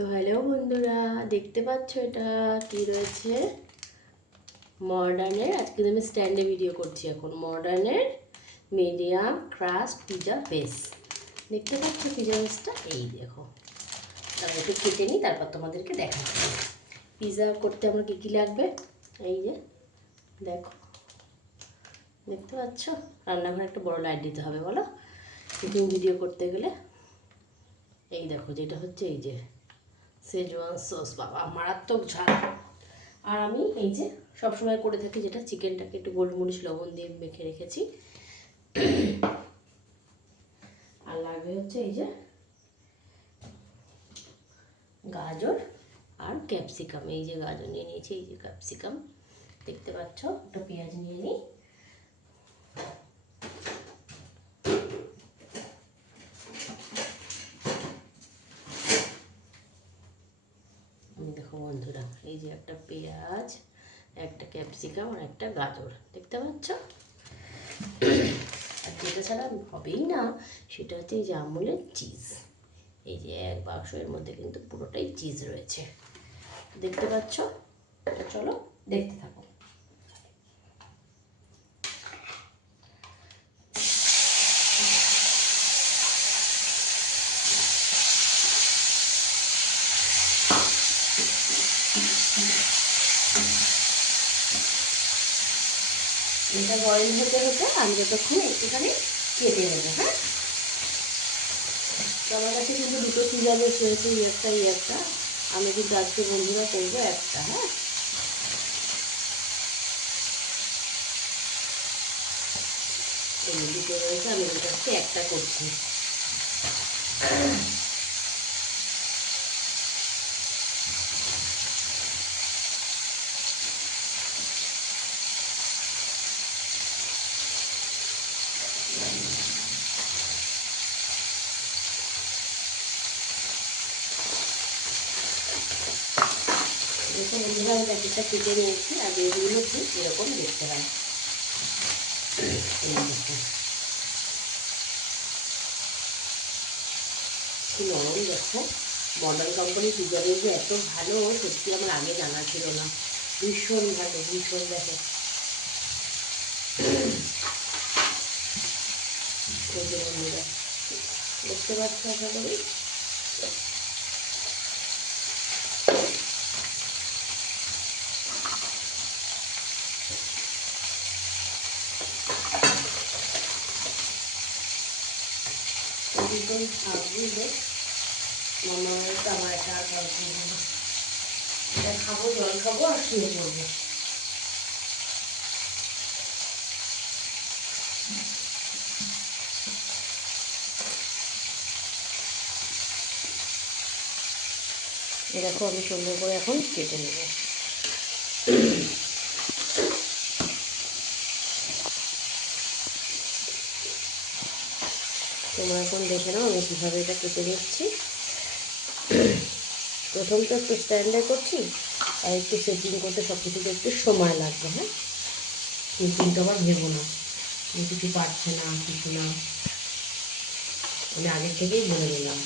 তো হ্যালো বন্ধুরা, দেখতে পাচ্ছ এটা কি রয়েছে? মডার্নের, আজকে আমি স্ট্যান্ডে ভিডিও করছি। এখন মডার্নের মিডিয়াম ক্রাস্ট পিজা বেস দেখতে পাচ্ছ। পিজা বেসটা এই দেখো, তারপর একটু কেটে নিই, তারপর তোমাদেরকে দেখাচ্ছি পিজা করতে আমার কী কী লাগবে। এই যে দেখো, দেখতে পাচ্ছ, রান্নাঘরে একটা বড় লাইট দিতে হবে বলো কুকিং ভিডিও করতে গেলে। এই দেখো, যেটা হচ্ছে এই যে সেজওয়ান সস, বাবা মারাত্মক ঝাল। আর আমি এই যে সবসময় করে থাকি যেটা, চিকেনটাকে একটু গোলমরিচ লবণ দিয়ে মেখে রেখেছি। আর লাগবে হচ্ছে এই যে গাজর আর ক্যাপসিকাম। এই যে গাজর নিয়ে নিয়েছি, এই যে ক্যাপসিকাম দেখতে পাচ্ছ। একটা পেঁয়াজ নিয়ে নিই। দেখো বন্ধুরা, এই যে একটা পেঁয়াজ, একটা ক্যাপসিকাম আর একটা গাজর দেখতে পাচ্ছ। আর যেটা ছাড়া হবেই না সেটা হচ্ছে এই যে আমুলের চিজ। এই যে এক বাক্সের মধ্যে কিন্তু পুরোটাই চিজ রয়েছে, দেখতে পাচ্ছ। চলো দেখতে থাকো। এটা বয়েল হতে হতে আমি যতক্ষণ একটুখানি কেটে নেবো। হ্যাঁ, তো আমার কাছে কিন্তু দুটো পিজা বেস রয়েছে, এই একটা। আমি কিন্তু আজকে বন্ধুরা করবো একটা। হ্যাঁ, এই দুটো রয়েছে, আমি কিন্তু আজকে একটা করছি। দেখো বন্ধুরা, আমি প্যাকেটটা কেটে নিয়েছি। আর এগুলো ঠিক এরকম দেখতে হয়। এই দেখো কি নরম। দেখো মডার্ন কোম্পানির পিজা বেস যে এত ভালো, সত্যি আমার আগে জানা ছিল না। ভীষণ ভালো, ভীষণ। দেখো বন্ধুরা, দেখতে পাচ্ছ আশা করি। ভীষণ স্বাদগুলো মামা আমার একটা এটা খাবো, জল খাবো আর শুয়ে পড়বো। এরকম আমি সুন্দর করে এখন কেটে নেব। তোমরা এখন দেখে নাও আমি কীভাবে এটা কেটে নিচ্ছি। প্রথম তো একটু স্ট্যান্ডে করছি, আর একটু সেটিং করতে সব কিছুতে একটু সময় লাগবে। হ্যাঁ, কিন্তু আবার ভেবো না কিছু পারছে না, কিছু না, আমি আগের থেকেই বলে নিলাম।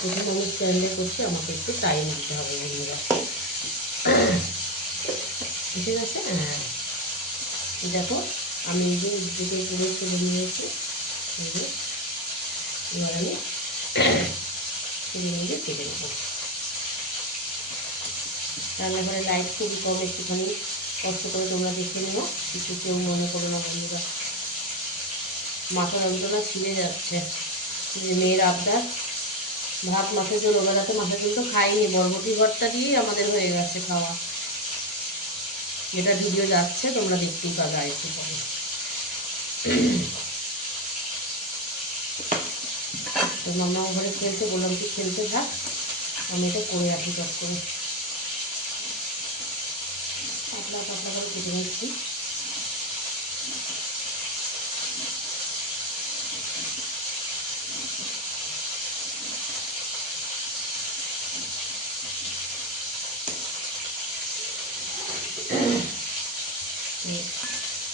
প্রথম আমি স্ট্যান্ডে করছি, আমাকে একটু টাইম দিতে হবে বন্ধুরা, ঠিক আছে? হ্যাঁ, দেখো আমি এই যে দুটো পুরো তুলে নিয়েছি। এবার আমি দিয়ে কেটে নেবো। রান্নাঘরে লাইট খুবই কম, একটুখানি কষ্ট করে তোমরা দেখে নিও, কিছু কেউ মনে করো না বন্ধুরা। মাথা যন্ত্রণা ছিঁড়ে যাচ্ছে। মেয়ের আবদার, ভাত মাছের ঝোল। ওবেলাতে মাছের ঝোল তো খাইনি, বরবটি ভর্তা দিয়েই আমাদের হয়ে গেছে খাওয়া। যেটা ভিডিও যাচ্ছে তোমরা দেখতেই পাবে আরেকটু পরে। তো মামা ঘরে খেলতে, বললাম কি খেলতে থাক, আমি এটা করে রাখি চট করে। পাতলা পাতলা করে কেটে নিচ্ছি।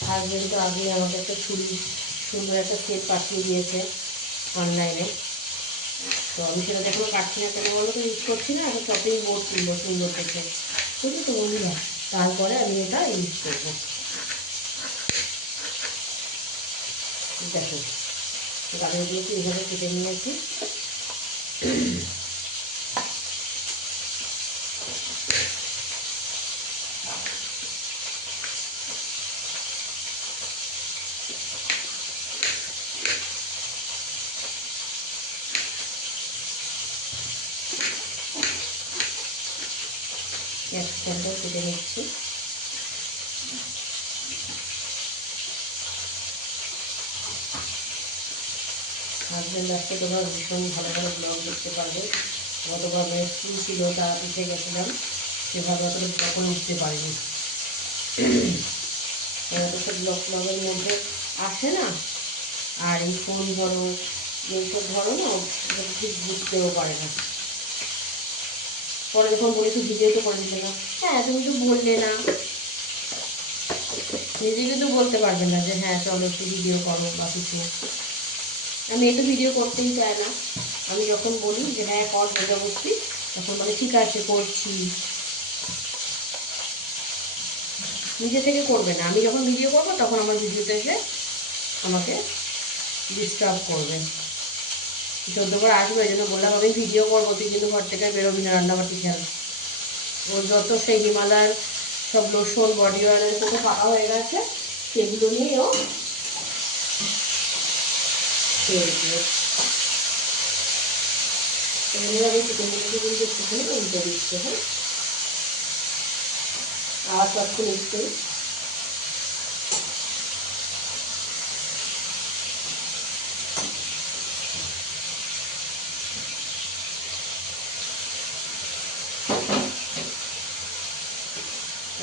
হাজবেন্ড তো আগেই আমাকে একটা ছুরি সুন্দর একটা সেট পাঠিয়ে দিয়েছে অনলাইনে। তো আমি সেটা এখনো কাটছি না, কেন বলো তো ইউজ করছি না, এখন চপিং বোর্ড কিনবো সুন্দর দেখে, বুঝলি তো বন্ধুরা, তারপরে আমি এটা ইউজ করবো। দেখো গাজরগুলোকে এইভাবে কেটে নিয়েছি। ক্যাপসিকামটাও কেটে নিচ্ছি। হাজব্যান্ড আজকে তোমরা ভীষণ ভালো ভালো ব্লগ দেখতে পারবে। গতবার মেয়ের স্কুল ছিল, তারা পিছিয়ে গেছিলাম, সেভাবে অত তখন উঠতে পারিনি। এরা তো সব ব্লগের মধ্যে আসে না, আর এই ফোন ধরো এইসব ধরো না, ঠিক বুঝতেও পারে না। পরে যখন বলেছি ভিডিও তো করে দিলে না, হ্যাঁ তুমি তো বললে না, নিজে কিন্তু বলতে পারবে না যে হ্যাঁ চলো একটু ভিডিও করো বা কিছু। আমি একটু ভিডিও করতেই চাই না, আমি যখন বলি যে হ্যাঁ কর জবরদস্তি, তখন বলে ঠিক আছে করছি। নিজে থেকে করবে না, আমি যখন ভিডিও করবো তখন আমার ভিডিওতে এসে আমাকে ডিস্টার্ব করবে। 14 বার আসবে, ওই জন্য বললাম আমি ভিডিও করবো, তুই কিন্তু ঘর থেকে বেরোবি না, রান্নাবাটি খেয়াল। ওর যত সেই হিমালয়ের সব লোশন বডি অয়েলের সাথে পাকা হয়ে গেছে, সেগুলো নিয়েও খেয়েছে। এগুলো আমি চিকেনগুলোকে কিন্তু একটুখানি উল্টে দিচ্ছি। হ্যাঁ, আওয়াজ পাচ্ছি নিশ্চয়ই।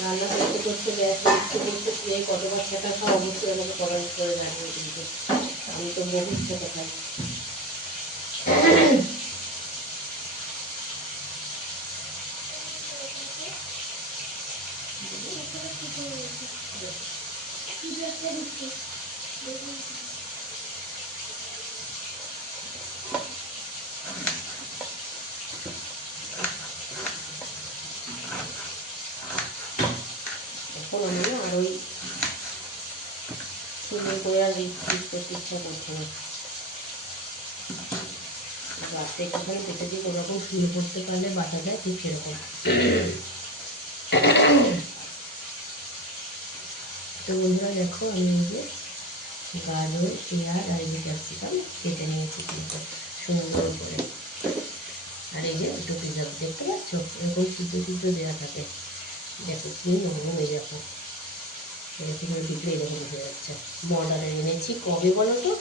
রান্না করতে করতে গ্যাস করতে করতে কে কতবার ছেঁকা খাওয়া অবশ্যই আমাকে কমেন্ট করে জানিয়ে, কিন্তু আমি তো বহু ছেঁকা খাই। এখন আমি আর ওই সুন্দর করে আর রিচ করতে ইচ্ছা করছে না। বাটটা একটুখানি পেটে দিয়ে কোনোরকম শুয়ে পড়তে পারলে বাটা যায়, ঠিক সেরকম। তো বন্ধুরা দেখো, আমি এই যে গাজর, পেঁয়াজ আর এই যে ক্যাপসিকাম কেটে নিয়েছি কিন্তু সুন্দর করে। আর এই যে একটু পিজা দেখতে পাচ্ছ, এরকম সিদ্ধ সিদ্ধ দেওয়া থাকে, দেখো কি নরম, এই দেখো এরকম দিলে এরকম হয়ে যাচ্ছে। মডার্নে এনেছি কবে বলো তো,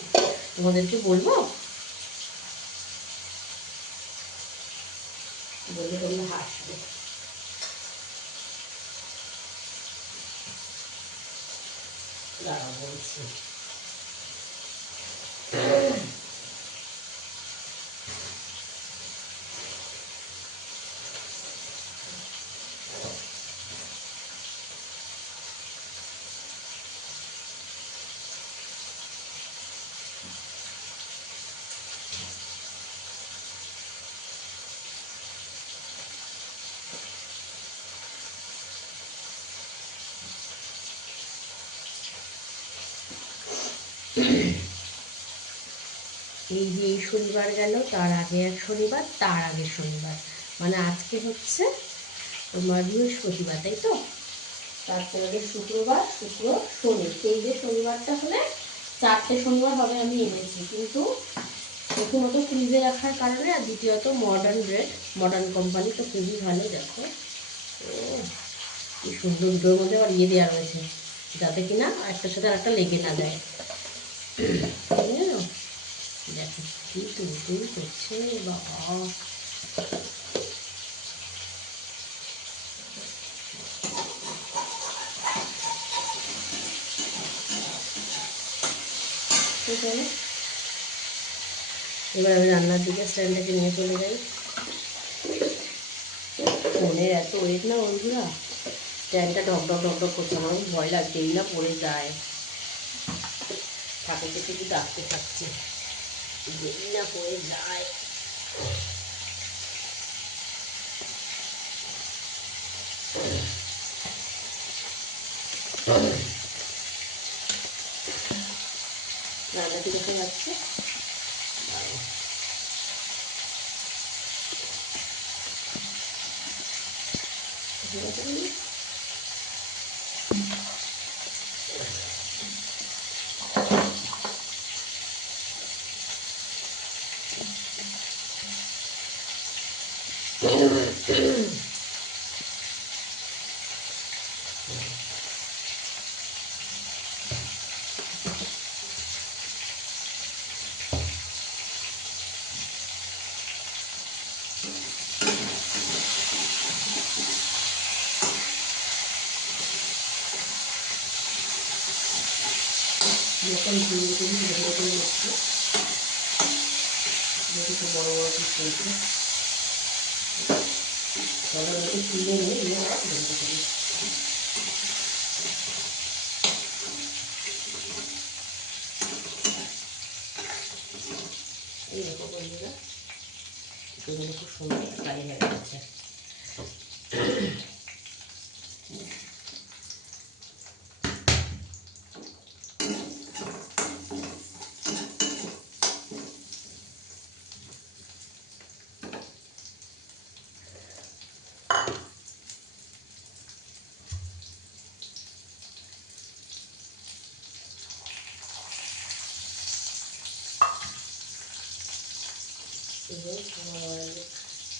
তোমাদেরকে বলবো, বললে তোমরা হাসবে। দাঁড়াও বলছি। এই যে এই শনিবার গেল, তার আগে এক শনিবার, তার আগের শনিবার, মানে আজকে হচ্ছে তোমার বৃহস্পতিবার, তাই তো? তারপরে হলো শুক্রবার, শুক্র, শনি, এই যে শনিবারটা হলে 4টে শনিবার হবে আমি এনেছি। কিন্তু প্রথমত ফ্রিজে রাখার কারণে, আর দ্বিতীয়ত মডার্ন ব্রেড, মডার্ন কোম্পানি তো খুবই ভালো। দেখো ও কি সুন্দর, দুটোর মধ্যে আবার ইয়ে দেওয়া রয়েছে যাতে কিনা একটার সাথে আরেকটা লেগে না যায়, বুঝলো? দেখো কি তুল করছে বাবা। এবার আমি রান্নার দিকে স্ট্যান্ডটাকে নিয়ে চলে যাই। ফোনের এত ওয়েট না বন্ধুরা, স্ট্যান্ডটা ডক ডক করছে, আমার ভয় লাগছে এই না পড়ে যায়। ঠাকুরকে শুধু ডাকতে থাকছে যেই না পড়ে যায়। যখন ধীরে ধীরে ধীরে ধীরে নিচ্ছি, একটু বড় বড় পিস রয়েছে, তবে ওকে তুলে নিয়ে ভেজে করি। এই দেখো বন্ধুরা, এগুলো খুব সুন্দর ফ্রাই হয়ে গেছে।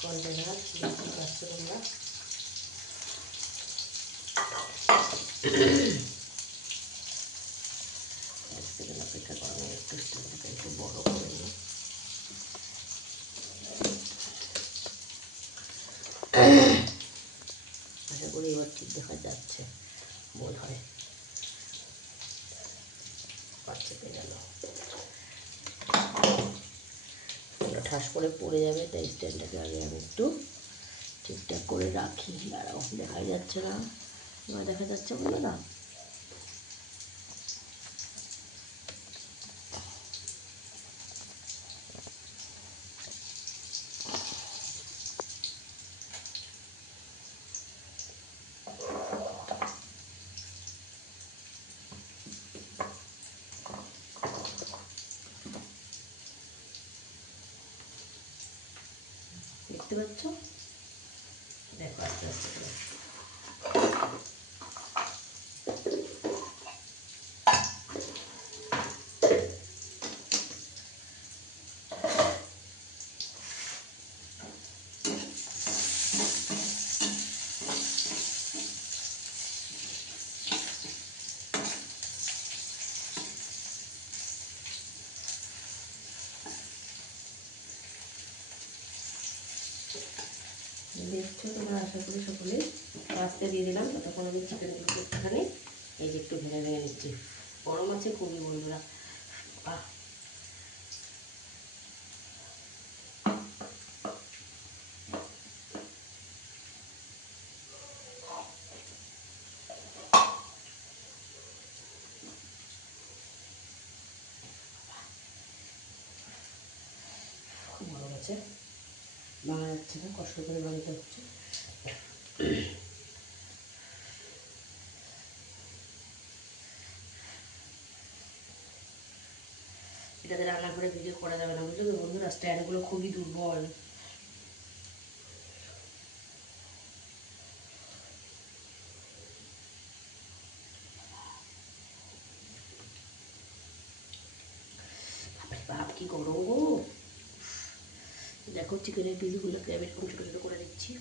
কন্টেনার দেখতে পাচ্ছ তোমরা, অপেক্ষা করা একটু বড় করে নিই। আশা করি এবার ঠিক দেখা যাচ্ছে, বোধ হয় চেপে গেল, ঠাস করে পড়ে যাবে, তাই স্ট্যান্ডটাকে আগে আমি একটু ঠিকঠাক করে রাখি। দাঁড়াও, দেখা যাচ্ছে না, এবার দেখা যাচ্ছে বলো না। দেখতে পাচ্ছ, দেখো আস্তে আস্তে করে দেখছো তোমরা, আশা করি সকলেই। আস্তে দিয়ে দিলাম, ততক্ষণ আমি চিকেনগুলো একটুখানি এই যে একটু ভেঙে ভেঙে নিচ্ছি। গরম আছে খুবই বন্ধুরা। খুব গরম আছে, ভাঙা যাচ্ছে না, কষ্ট করে ভাঙতে হচ্ছে। এটাতে রান্না করে ভিডিও করা যাবে না, বুঝলো তো বন্ধুরা, স্ট্যান্ডগুলো খুবই দুর্বল। বাপ কি গরম গো। দেখো চিকেনের পিসগুলোকে আমি এরকম ছোটো ছোটো করে দিচ্ছি।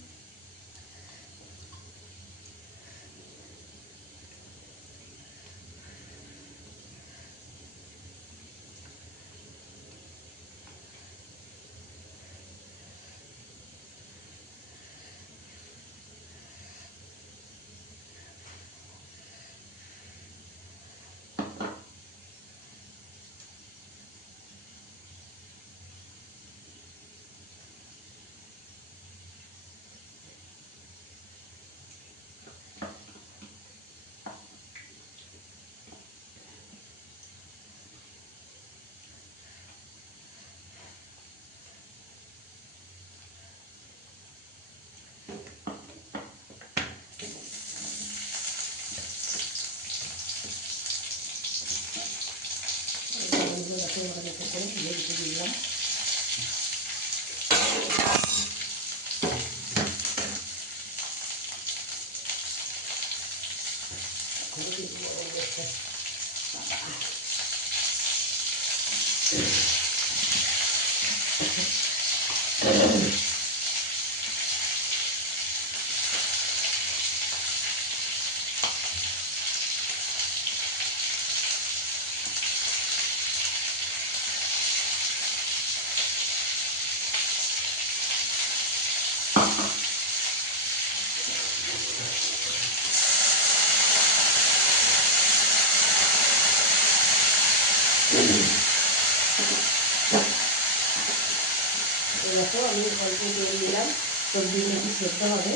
আমি অল্প তেল দিলাম, সবজিগুলো একটু সেদ্ধ হবে,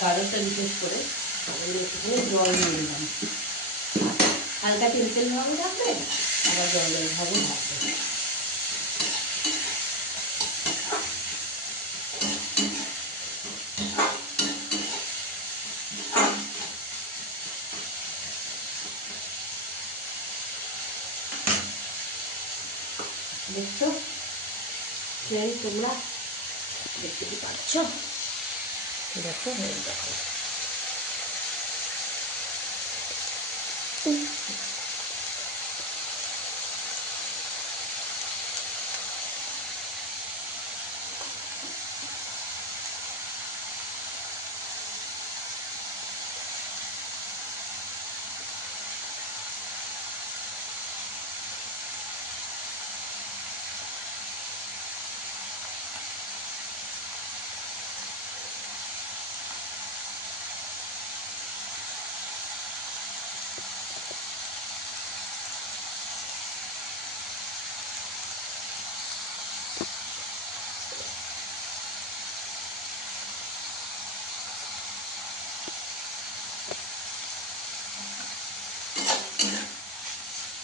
গাঢ়টা বিশেষ করে আমি একটুখানি জল দিয়ে দিলাম। হালকা তেল তেল ভাবও থাকবে, আবার জল জল ভাবও থাকবে। দেখছো ফ্রেন্ড, তোমরা দেখতে কি পাচ্ছ? দেখো হয়ে দেখো।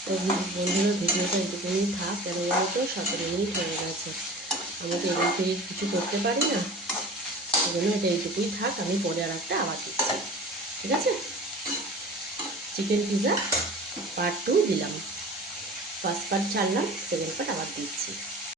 তো বন্ধুরা, ভিডিওটা এইটুকুনি থাক, কেন জানো তো 17 মিনিট হয়ে গেছে। আমি তো এদিক থেকে কিছু করতে পারি না, সেই জন্য এটা এইটুকুই থাক। আমি পরে আর একটা আবার দিচ্ছি, ঠিক আছে? চিকেন পিৎজা পার্ট 2 দিলাম, ফার্স্ট পার্ট ছাড়লাম, সেকেন্ড পার্ট আবার দিচ্ছি।